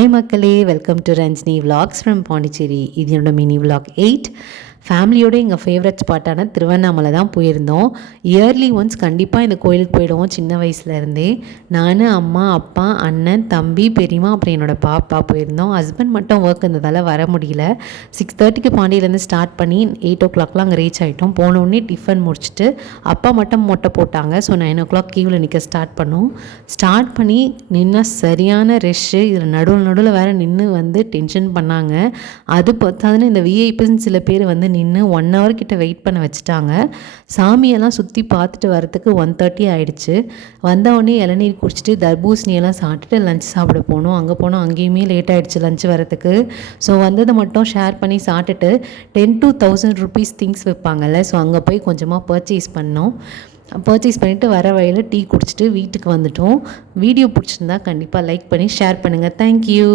Hi மக்களே, welcome to Ranjini vlogs from Pondicherry. இது என்னோட மினி விலாக் 8. ஃபேமிலியோடு எங்கள் ஃபேவரட் ஸ்பாட்டான திருவண்ணாமலை தான் போயிருந்தோம். இயர்லி ஒன்ஸ் கண்டிப்பாக இந்த கோயிலுக்கு போயிடுவோம். சின்ன வயசுலேருந்தே நான், அம்மா, அப்பா, அண்ணன், தம்பி, பெரியம்மா, அப்புறம் என்னோடய பாப்பா போயிருந்தோம். ஹஸ்பண்ட் மட்டும் ஒர்க் இருந்ததால் வர முடியல. 6:30க்கு பாண்டியிலேருந்து ஸ்டார்ட் பண்ணி 8 o'clockலாம் அங்கே ரீச் ஆகிட்டோம். போனோடனே டிஃபன் முடிச்சுட்டு அப்பா மட்டும் மொட்டை போட்டாங்க. ஸோ 9 o'clock கீவில் நிற்க ஸ்டார்ட் பண்ணோம். ஸ்டார்ட் பண்ணி நின்னா சரியான ரெஷ்ஷு. இதில் நடுவில் வேறு நின்று டென்ஷன் பண்ணாங்க. அது பார்த்தாதுன்னு இந்த விஐபின்னு சில பேர் நின்று 1 hour கிட்ட வெயிட் பண்ண வச்சுட்டாங்க. சாமியெல்லாம் சுற்றி பார்த்துட்டு வரத்துக்கு 1:30 ஆகிடுச்சு. வந்தவுடனே இளநீர் குடிச்சிட்டு தர்பூசணியெல்லாம் சாப்பிட்டுட்டு லஞ்ச் சாப்பிட போனோம். அங்கே போனோம், அங்கேயுமே லேட் ஆகிடுச்சு லஞ்ச் வரத்துக்கு. ஸோ வந்ததை மட்டும் ஷேர் பண்ணி சாப்பிட்டுட்டு 10 to 1000 rupees திங்ஸ் விற்பாங்கல்ல, ஸோ அங்கே போய் கொஞ்சமாக பர்ச்சேஸ் பண்ணோம். பர்ச்சேஸ் பண்ணிவிட்டு வர வழியில் டீ குடிச்சிட்டு வீட்டுக்கு வந்துட்டோம். வீடியோ பிடிச்சிருந்தா கண்டிப்பாக லைக் பண்ணி ஷேர் பண்ணுங்கள். தேங்க்யூ.